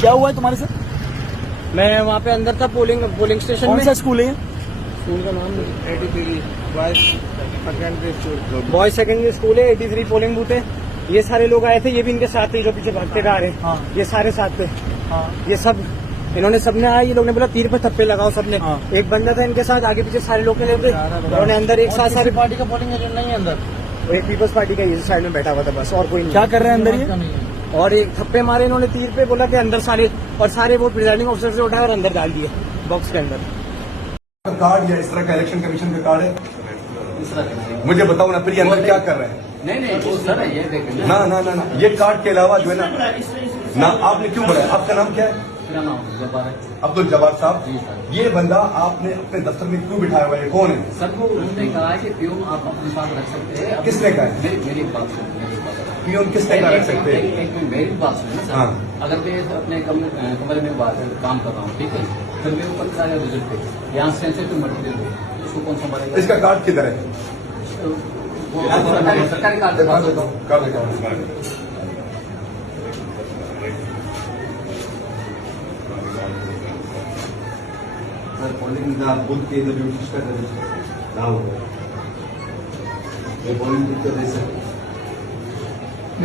क्या हुआ है तुम्हारे साथ? मैं वहाँ पे अंदर था पोलिंग स्टेशन कौन में। सा स्कूल है? स्कूल का नाम बॉयज सेकेंडरी स्कूल है। 83 पोलिंग बूथ है। ये सारे लोग आए थे, ये भी इनके साथ थे जो पीछे भागते का आ रहे हैं। हाँ। ये सारे साथ थे। हाँ। ये सब इन्होंने सबने आया, ये लोग ने बोला तीर पे थप्पे लगाओ सबने। हाँ। एक बंदा था इनके साथ, आगे पीछे सारे लोग थे। उन्होंने अंदर एक साथ सारे पार्टी का पोलिंग एजेंट नहीं है अंदर। एक पीपल्स पार्टी का ये साइड में बैठा हुआ था बस, और कोई नहीं। क्या कर रहे हैं अंदर ये? नहीं है। और एक थप्पे मारे इन्होंने तीर पे, बोला कि अंदर सारे, और सारे वो प्रिजाइडिंग ऑफिसर से उठाए और अंदर डाल दिए बॉक्स के अंदर। कार्ड या इस तरह का इलेक्शन कमीशन का कार्ड है? मुझे बताओ ना, फिर ये अंदर क्या कर रहे हैं? नहीं वो सर ये देखें ना ना ना ना, ये कार्ड के अलावा जो है ना आपने क्यों बनाया? आपका नाम क्या है? मेरा नाम जब्बार है। अब्दुल जब्बार साहब। जी सर। ये बंदा आपने अपने दफ्तर में क्यों बिठाया हुआ है? कौन है? सर को उन्होंने कहा है कि पियून आप अपने साथ रख सकते हैं। किसने कहा है? मेरी बात सुन। पियून किसने कहा रख सकते हैं? एक मिनट मेरी बात सुनिए सर। हाँ। अगर मैं अपने कमरे में काम कर रहा हूँ, ठीक है, फिर मेरे ऊपर क्या रिजल्ट है, यहाँ सेंसिटिव मटेरियल है, उसको कौन संभालेगा? इसका कार्ड किधर है? वो सरकारी कार्ड दिखा दो। कार्ड दिखाओ। पोलिंग बूथ के इधर रजिस्टर ना होगा ये पोलिंग बूथ का दे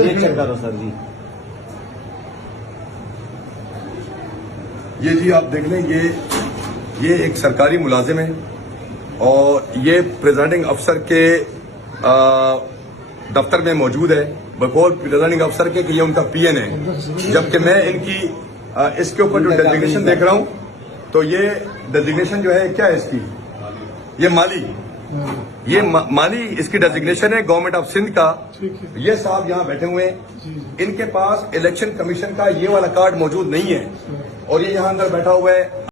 ये चेक करो सर जी। ये जी आप देख लें, ये एक सरकारी मुलाजिम है और ये प्रेसिडेंटिंग अफसर के दफ्तर में मौजूद है बकौल प्रेसिडेंटिंग अफसर के कि ये उनका पीएन है, जबकि मैं इनकी इसके ऊपर जो डेजिग्नेशन देख रहा हूं तो ये डेजिग्नेशन जो है क्या है इसकी? ये माली, ये माली इसकी डेजिग्नेशन है गवर्नमेंट ऑफ सिंध का। ये साहब यहाँ बैठे हुए हैं, इनके पास इलेक्शन कमीशन का ये वाला कार्ड मौजूद नहीं है और ये यहाँ अंदर बैठा हुआ है।